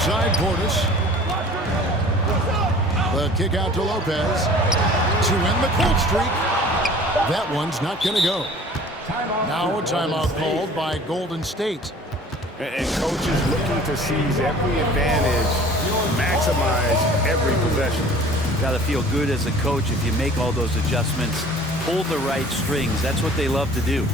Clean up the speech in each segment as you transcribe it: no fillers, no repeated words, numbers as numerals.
side, Portis. The kick out to Lopez to end the cold streak. That one's not going to go. Now a timeout called by Golden State. And coaches looking to seize every advantage, maximize every possession. Got to feel good as a coach if you make all those adjustments, pull the right strings. That's what they love to do.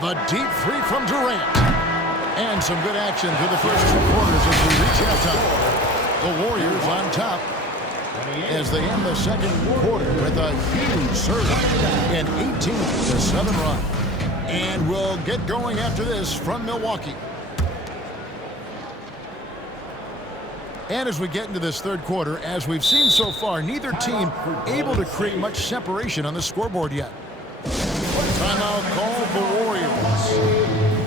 The deep three from Durant. And some good action through the first 2 quarters as we reach halftime. The Warriors on top as they end the second quarter with a huge surge, an 18-7 run. And we'll get going after this from Milwaukee. And as we get into this third quarter, as we've seen so far, neither team able to create much separation on the scoreboard yet. Timeout called the Warriors.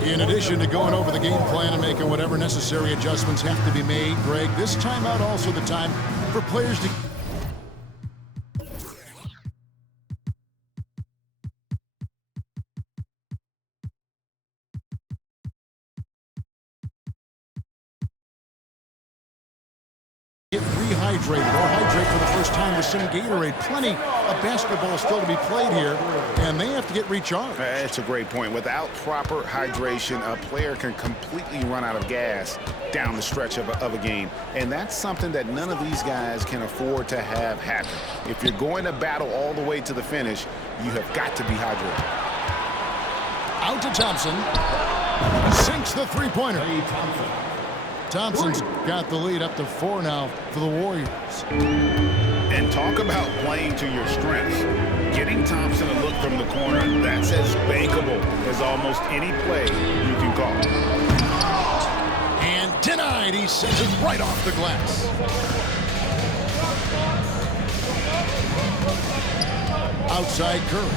In addition to going over the game plan and making whatever necessary adjustments have to be made, Greg, this timeout also the time for players to get rehydrated or hydrate for the first time with some Gatorade. Plenty of basketball still to be played here, and they have to get recharged. That's a great point. Without proper hydration, a player can completely run out of gas down the stretch of a game. And that's something that none of these guys can afford to have happen. If you're going to battle all the way to the finish, you have got to be hydrated. Out to Thompson. Sinks the three-pointer. Thompson's got the lead up to 4 now for the Warriors. And talk about playing to your strengths. Getting Thompson a look from the corner, that's as bankable as almost any play you can call. And denied. He sends it right off the glass. Outside Curry.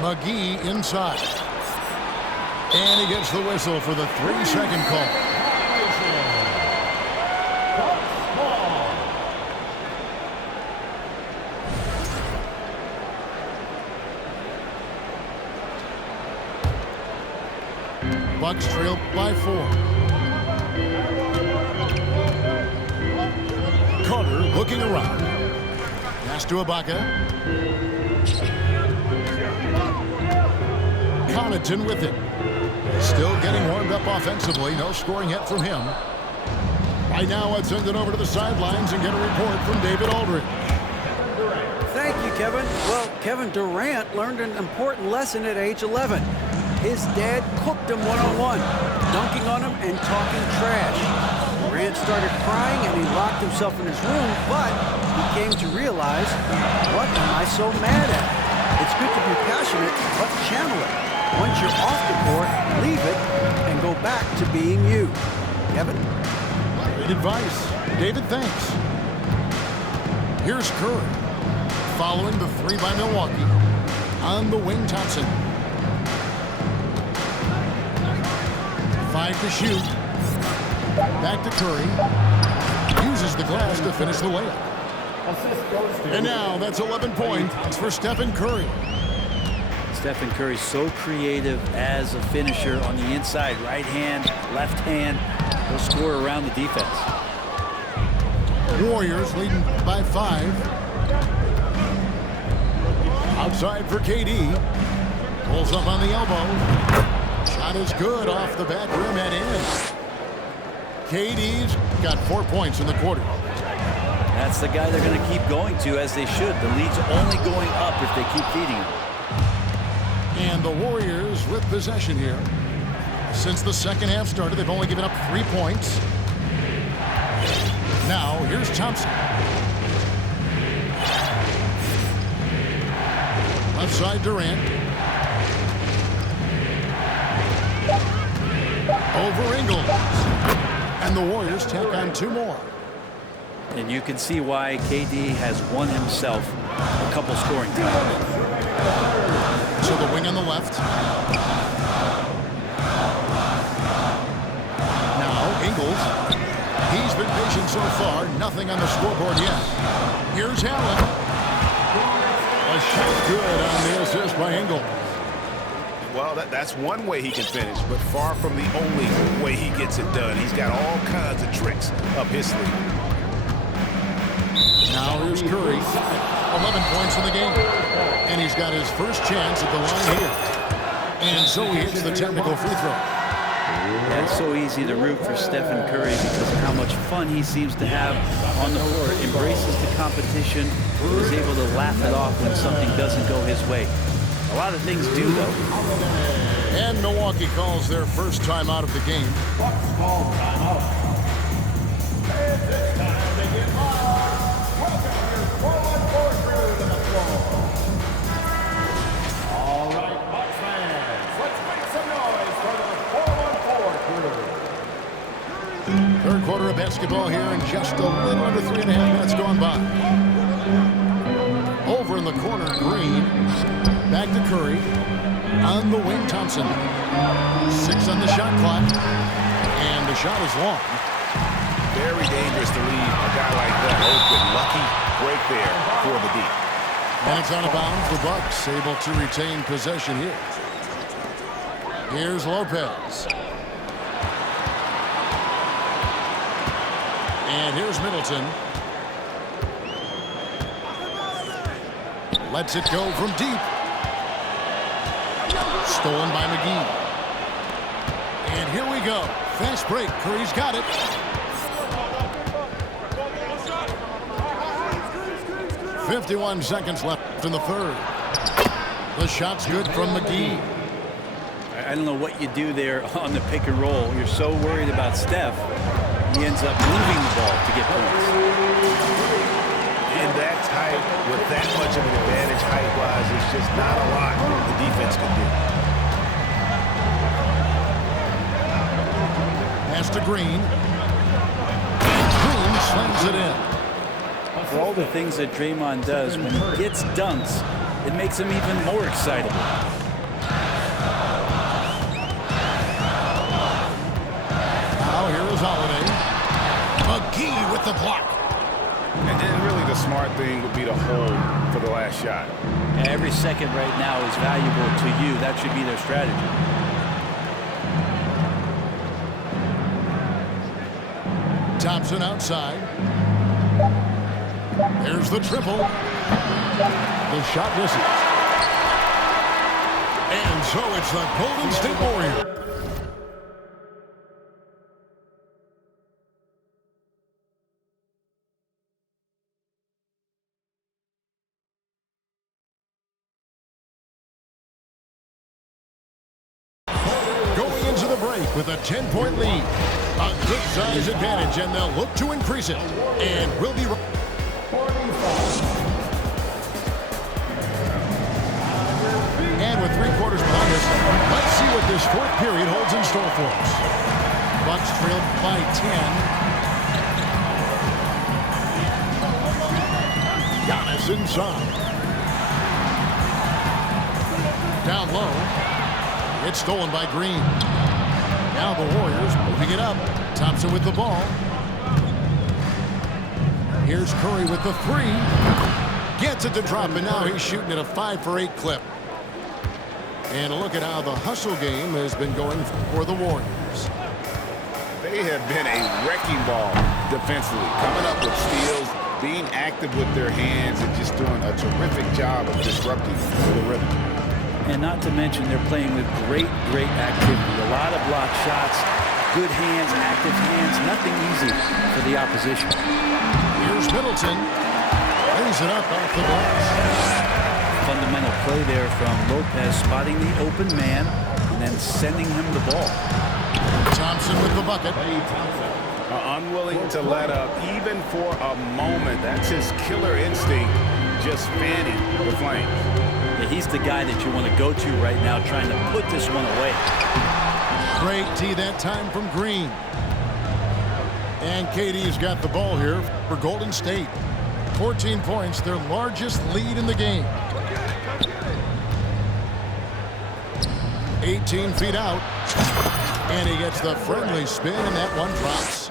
McGee inside. And he gets the whistle for the 3-second call. Bucks trail by 4. Carter looking around. Pass to Ibaka. Connaughton with it. Still getting warmed up offensively. No scoring yet from him. Right now, let's send it over to the sidelines and get a report from David Aldridge. Thank you, Kevin. Well, Kevin Durant learned an important lesson at age 11. His dad cooked him one-on-one, dunking on him and talking trash. Durant started crying and he locked himself in his room, but he came to realize, what am I so mad at? It's good to be passionate, but channel it. Once you're off the court, leave it and go back to being you. Kevin? Great advice. David, thanks. Here's Curry. Following the 3 by Milwaukee. On the wing, Thompson. 5 to shoot. Back to Curry. Uses the glass to finish the layup. And now that's 11 points for Stephen Curry. Stephen Curry so creative as a finisher on the inside. Right hand, left hand. He'll score around the defense. Warriors leading by 5. Outside for KD. Pulls up on the elbow. Shot is good off the back rim and in. KD's got 4 points in the quarter. That's that's the guy they're going to keep going to, as they should. The lead's only going up if they keep feeding him. And the Warriors with possession here. Since the second half started, they've only given up 3 points. Now, here's Thompson. Left side, Durant. Over Ingles. And the Warriors take on 2 more. And you can see why KD has won himself a couple scoring times. So the wing on the left. Now Ingles. He's been patient so far. Nothing on the scoreboard yet. Here's Allen. A shot good on the assist by Ingles. Well, that's one way he can finish, but far from the only way he gets it done. He's got all kinds of tricks up his sleeve. Now here's Curry. 11 points in the game. And he's got his first chance at the line here. And so he hits the technical free throw. Yeah, it's so easy to root for Stephen Curry because of how much fun he seems to have on the floor. Embraces the competition. Is able to laugh it off when something doesn't go his way. A lot of things do, though. And Milwaukee calls their first timeout of the game. Bucks call timeout. And this time they get live. Welcome your 4-on-4 crew to the floor. All right, Bucks fans, let's make some noise for the 4-on-4 crew. Third quarter of basketball here, and just a little under 3.5 minutes gone by. Over in the corner, Green. Back to Curry. On the wing, Thompson. 6 on the shot clock. And the shot is long. Very dangerous to leave a guy like that open. Lucky break there for the deep. And it's out of bounds. The Bucks able to retain possession here. Here's Lopez. And here's Middleton. Lets it go from deep. Stolen by McGee. And here we go. Fast break. Curry's got it. .51 seconds left in the third. The shot's good from McGee. I don't know what you do there on the pick and roll. You're so worried about Steph. He ends up moving the ball to get points. In that tight, with that much of an advantage height-wise, it's just not a lot the defense can do. Pass to Green. And Green slams it in. For all the things that Draymond does, when he gets dunks, it makes him even more excitable. Now here is Holiday. McGee with the block. And then really the smart thing would be to hold for the last shot. Every second right now is valuable to you. That should be their strategy. Thompson outside. There's the triple. The shot misses. And so it's the Golden State Warriors. Going into the break with a 10-point lead. A good size advantage, and they'll look to increase it. And we'll be right. And with 3 quarters behind us, let's see what this fourth period holds in store for us. Bucks trail by 10. Giannis inside. Down low. It's stolen by Green. Now the Warriors moving it up. Thompson with the ball. Here's Curry with the 3. Gets it to drop, and now he's shooting at a 5-for-8 clip. And look at how the hustle game has been going for the Warriors. They have been a wrecking ball defensively, coming up with steals, being active with their hands, and just doing a terrific job of disrupting the rhythm. And not to mention, they're playing with great activity. A lot of block shots, good hands, active hands, nothing easy for the opposition. Here's Middleton. Lays it up off the glass. Fundamental play there from Lopez, spotting the open man and then sending him the ball. Thompson with the bucket. Unwilling to let up even for a moment. That's his killer instinct, just fanning the flames. Yeah, he's the guy that you want to go to right now, trying to put this one away. Great tee that time from Green. And KD's got the ball here for Golden State. 14 points, their largest lead in the game. 18 feet out. And he gets the friendly spin, and that one drops.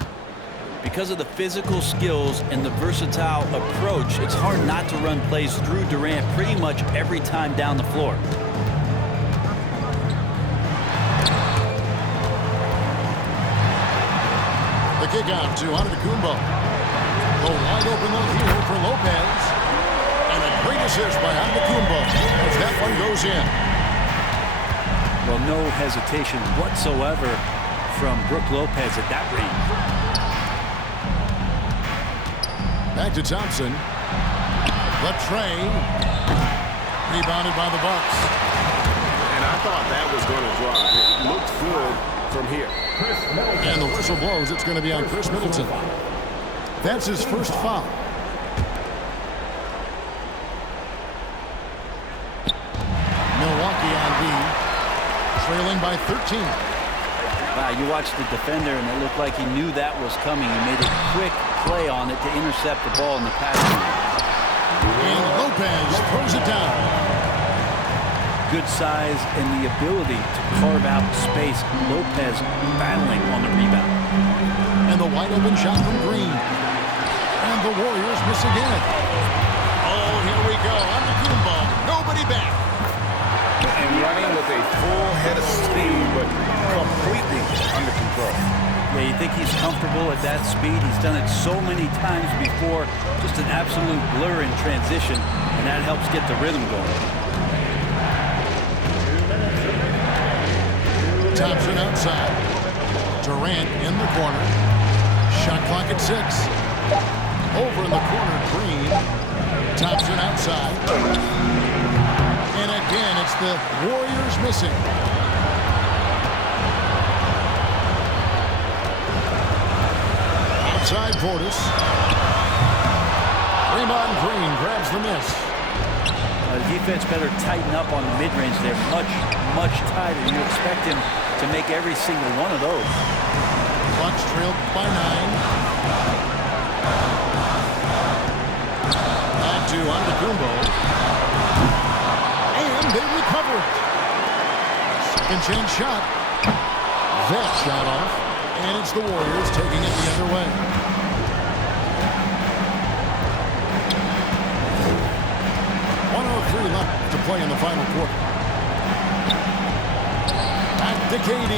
Because of the physical skills and the versatile approach, it's hard not to run plays through Durant pretty much every time down the floor. The kick out to Antetokounmpo. The wide open look here for Lopez. And a great assist by Antetokounmpo as that one goes in. Well, no hesitation whatsoever from Brook Lopez at that range. Back to Thompson. Latrey. Rebounded by the Bucks. And I thought that was going to drop. It looked good from here. And the whistle blows. It's going to be on Chris Middleton. That's his first foul. Milwaukee on lead. Trailing by 13. Wow, you watched the defender, and it looked like he knew that was coming. He made a quick play on it to intercept the ball in the pass. And Lopez throws it down. Good size and the ability to carve out space. Lopez battling on the rebound. And the wide open shot from Green. And the Warriors miss again. Oh, here we go. Antetokounmpo. Nobody back. And running with a full head of steam, but completely under control. Yeah, you think he's comfortable at that speed. He's done it so many times before. Just an absolute blur in transition, and that helps get the rhythm going. Thompson outside. Durant in the corner. Shot clock at 6. Over in the corner, Green. Thompson outside. And again, it's the Warriors missing. Outside Portis. Raymond Green grabs the miss. Defense better tighten up on the mid-range there. Much tighter. You expect him to make every single one of those. Bucks trailed by 9. Back to Antetokounmpo. They recover it. Second chance shot. That shot off. And it's the Warriors taking it the other way. .103 left to play in the final quarter. Back to KD.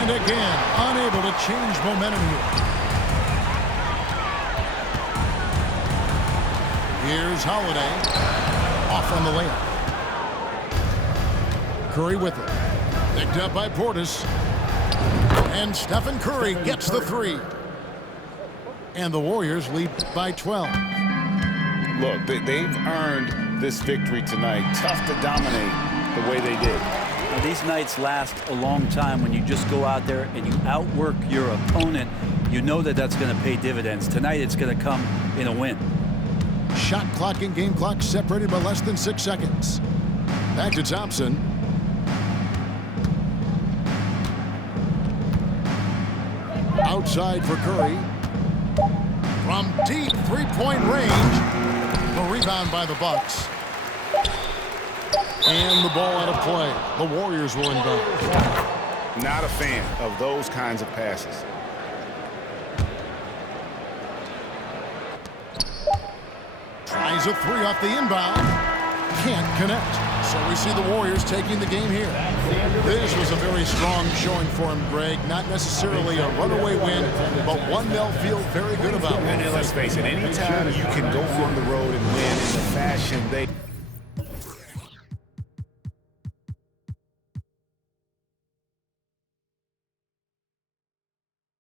And again, unable to change momentum here. Here's Holiday. Off on the layup. Curry with it. Picked up by Portis. And Stephen Curry gets the 3. And the Warriors lead by 12. Look, they've earned this victory tonight. Tough to dominate the way they did. Now, these nights last a long time when you just go out there and you outwork your opponent. You know that that's going to pay dividends. Tonight it's going to come in a win. Shot clock and game clock separated by less than 6 seconds. Back to Thompson. Outside for Curry. From deep three-point range. The rebound by the Bucks. And the ball out of play. The Warriors will inbound. Not a fan of those kinds of passes. Tries a 3 off the inbound. Can't connect. So we see the Warriors taking the game here. This was a very strong showing for him, Greg. Not necessarily a runaway win, but one they'll feel very good about. And let's face it, anytime you can go on the road and win in the fashion they